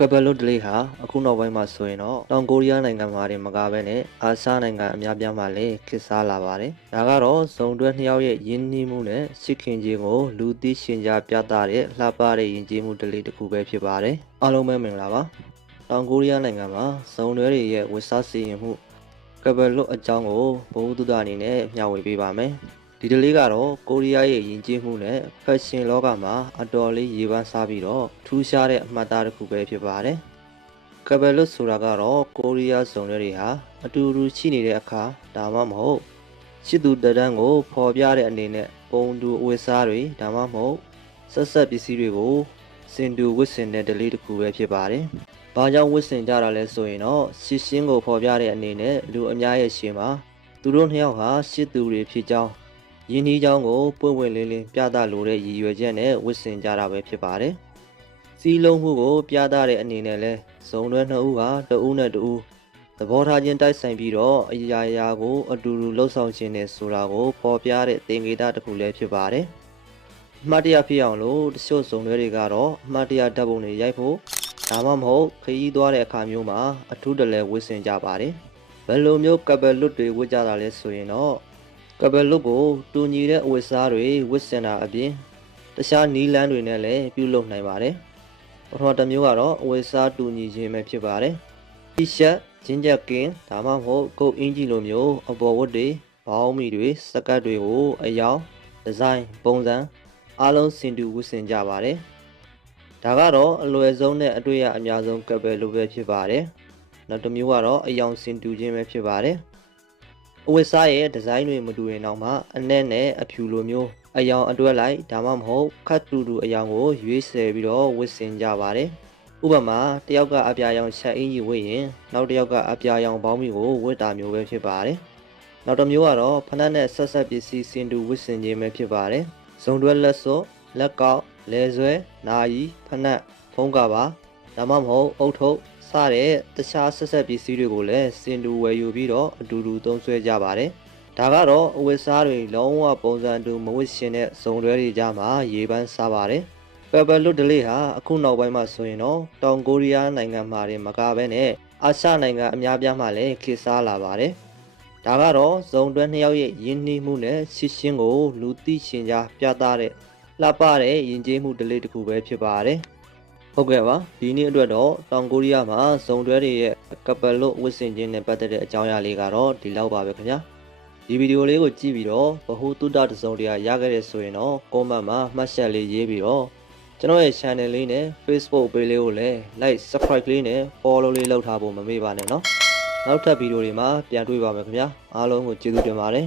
ကပလုတ်ဒလေးဟာအခုနောက်ပိုင်းမှာဆိုရင်တော့တောင်ကိုရီးယားနိုင်ငံမှာတင်မကဘဲနဲ့အာရှနိုင်ငံအများပြားမှာလည်းခေတ်စားလာပါတယ်။ဒါကတော့ဇုံတွဲနှစ်ယောက်ရဲ့ယဉ်နှီးမှုနဲ့ချစ်ခင်ခြင်းကိုလူသိရှင်ကြားပြသတဲ့လှပတဲ့ယဉ်ကျေးမှုဒလေးတစ်ခုပဲဖြစ်ပါတယ်။အားလုံးပဲမင်္ဂလာပါ။တောင်ကိုရီးယားနိုင်ငံမှာဇုံတွဲတွေရဲ့ဝတ်စားစီရင်မှုကပလုတ်အကြောင်းကိုဘုဟုတုဒအနေနဲ့မျှဝေပေးပါမယ်။ဒီဒလေးကတော့ကိုရီးယားရဲ့ယဉ်ကျေးမှုနဲ့ဖက်ရှင်လောကမှာအတော်လေးရေပန်းစားပြီးတော့ထူးခြားတဲ့အမှတ်အသားတစ်ခုပဲဖြစ်ပါတယ်။ကပလုတ်ဆိုတာကတော့ကိုရီးယားဇုံတွေဟာအတူတူရှိနေတဲ့အခါဒါမှမဟုတ်ချစ်သူတဒန်းကိုဖော်ပြတဲ့အနေနဲ့ပုံတူအဝတ်စားတွေဒါမှမဟုတ်ဆက်ဆက်ပစ္စည်းတွေကိုစင်တူဝတ်ဆင်တဲ့ဒလေးတစ်ခုပဲဖြစ်ပါတယ်။ဘာကြောင့်ဝတ်ဆင်ကြတာလဲဆိုရင်တော့ရှစ်ရှင်းကိုဖော်ပြတဲ့အနေနဲ့လူအများရဲ့ရှင်းမှာသူတို့နှစ်ယောက်ဟာရှစ်သူတွေဖြစ်ကြောင်းယင်းဒီကြောင်းကိုပွင့်ပွင့်လင်းလင်းပြသလိုတဲ့ရည်ရွယ်ချက်နဲ့ဝတ်ဆင်ကြတာပဲဖြစ်ပါတယ်။စီးလုံးမှုကိုပြသတဲ့အနေနဲ့လဲဇုံတွဲနှစ်ဦးဟာတဦးနဲ့တဦးသဘောထားချင်းတိုက်ဆိုင်ပြီးတော့အရာရာကိုအတူတူလှုပ်ဆောင်ခြင်းနဲ့ဆိုတာကိုပေါ်ပြတဲ့သင်္ကေတတစ်ခုလည်းဖြစ်ပါတယ်။အမှတ်တရဖြစ်အောင်လို့တချို့ဇုံတွဲတွေကတော့အမှတ်တရဓာတ်ပုံတွေရိုက်ဖို့ဒါမှမဟုတ်ခရီးသွားတဲ့အခါမျိုးမှာအထူးတလဲဝတ်ဆင်ကြပါတယ်။ဘယ်လိုမျိုးကပလုတ်တွေဝတ်ကြတာလဲဆိုရင်တော့ကပလုတ်ကိုတူညီတဲ့အဝတ်စားတွေဝတ်ဆင်တာအပြင်တခြားနီးလန်းတွေနဲ့လည်းပြုလုပ်နိုင်ပါတယ်။ပထမတစ်မျိုးကတော့အဝတ်စားတူညီခြင်းပဲဖြစ်ပါတယ်။ T-shirt ဂျင်းဂျက်ကင်ဒါမှမဟုတ်ကုတ်အင်ဂျီလိုမျိုးအပေါ်ဝတ်တွေဘောင်းမီတွေစကတ်တွေကိုအယောင်ဒီဇိုင်းပုံစံအားလုံးစင်တူဝတ်ဆင်ကြပါတယ်။ဒါကတော့အလွယ်ဆုံးနဲ့အတွေ့အများဆုံးကပလုတ်ပဲဖြစ်ပါတယ်။နောက်တစ်မျိုးကတော့အယောင်စင်တူခြင်းပဲဖြစ်ပါတယ်။အဝတ်စားရဲ့ဒီဇိုင်းတွေမတူရင်တော့မှအနက်နဲ့အဖြူလိုမျိုးအယောင်အတွဲလိုက်ဒါမှမဟုတ်ခတ်တူတူအယောင်ကိုရွေးဆယ်ပြီးတော့ဝတ်ဆင်ကြပါတယ်။ဥပမာတယောက်ကအပြာရောင်ချက်အင်ကြီးဝတ်ရင်နောက်တစ်ယောက်ကအပြာရောင်ဘောင်းမီကိုဝတ်တာမျိုးပဲဖြစ်ပါတယ်။နောက်တစ်မျိုးကတော့ဖနက်နဲ့ဆက်ဆက်ပစ္စည်းစင်တူဝတ်ဆင်ခြင်းပဲဖြစ်ပါတယ်။ဇုံတွဲလက်စွပ်လက်ကောက်လဲဆွဲနာယီဖနက်ဖုံးကပါဒါမှမဟုတ်အုတ်ထုပ်စတဲ့တခြားဆက်ဆက်ပစ္စည်းတွေကိုလည်းစင်တူဝယ်ယူပြီးတော့အတူတူသုံးစွဲကြပါတယ်။ဒါကတော့အဝတ်စားတွေလုံးဝပုံစံတူမဝတ်ရှင်တဲ့ဇုံတွဲတွေကြမှာရေပန်းစားပါတယ်။ကပလုတ်ဒလေးဟာအခုနောက်ပိုင်းမှာဆိုရင်တော့တောင်ကိုရီးယားနိုင်ငံမှာတင်မကဘဲနဲ့အာရှနိုင်ငံအများပြားမှာလည်းခေတ်စားလာပါတယ်။ဒါကတော့ဇုံတွဲနှစ်ယောက်ရဲ့ယဉ်နှီးမှုနဲ့ရှစ်ရှင်းကိုလူသိရှင်ကြားပြသတဲ့လှပတဲ့ယဉ်ကျေးမှုဒလေးတစ်ခုပဲဖြစ်ပါတယ်။ဟုတ်ကဲ့ပါဒီနေ့အတွက်တော့တောင်ကိုရီးယားမှာဇုံတွဲတွေရဲ့ကပလုတ်ဝတ်ဆင်ခြင်းနဲ့ပတ်သက်တဲ့အကြောင်းအရာလေးကတော့ဒီလောက်ပါပဲခင်ဗျာဒီဗီဒီယိုလေးကိုကြည့်ပြီးတော့ဘဟုတုတတစ်စုံတရာရခဲ့တဲ့ဆိုရင်တော့ comment မှာမှတ်ချက်လေးရေးပြီးတော့ကျွန်တော်ရဲ့ channel လေးနဲ့ Facebook page လေးကိုလည်း like subscribe လေးနဲ့ follow လေးလုပ်ထားဖို့မမေ့ပါနဲ့เนาะနောက်ထပ်ဗီဒီယိုတွေမှာပြန်တွေ့ပါမယ်ခင်ဗျာအားလုံးကိုကျေးဇူးတင်ပါတယ်